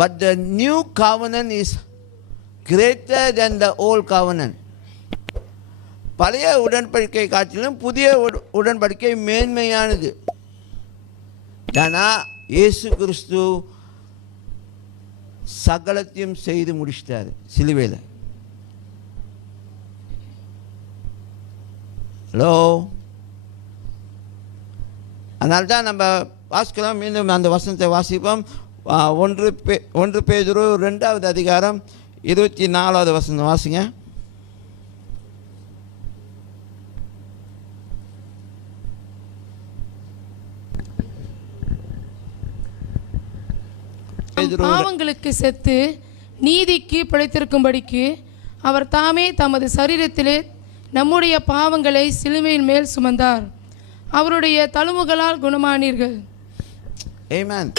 But the new covenant is greater than the old covenant. பழைய உடன்படிக்கை காட்டிலும் புதிய உடன்படிக்கை மேன்மையானது. ஏன்னா இயேசு கிறிஸ்து சகலத்தையும் செய்து முடிச்சிட்டாரு சிலுவையில். ஹலோ அதனால தான் நம்ம வாசிக்கலாம் மீண்டும் அந்த வசனத்தை வாசிப்போம். ஒன்று பே ஒன்று பேதுரு ரெண்டாவது அதிகாரம் இருபத்தி நாலாவது வசனம். வாசிங்க. பாவங்களுக்கு செத்து நீதிக்கு பிழைத்திருக்கும்படிக்கு அவர் தாமே தமது சரீரத்திலே நம்முடைய பாவங்களை சிலுவையின் மேல் சுமந்தார். அவருடைய தழும்புகளால் குணமானீர்கள். Amen.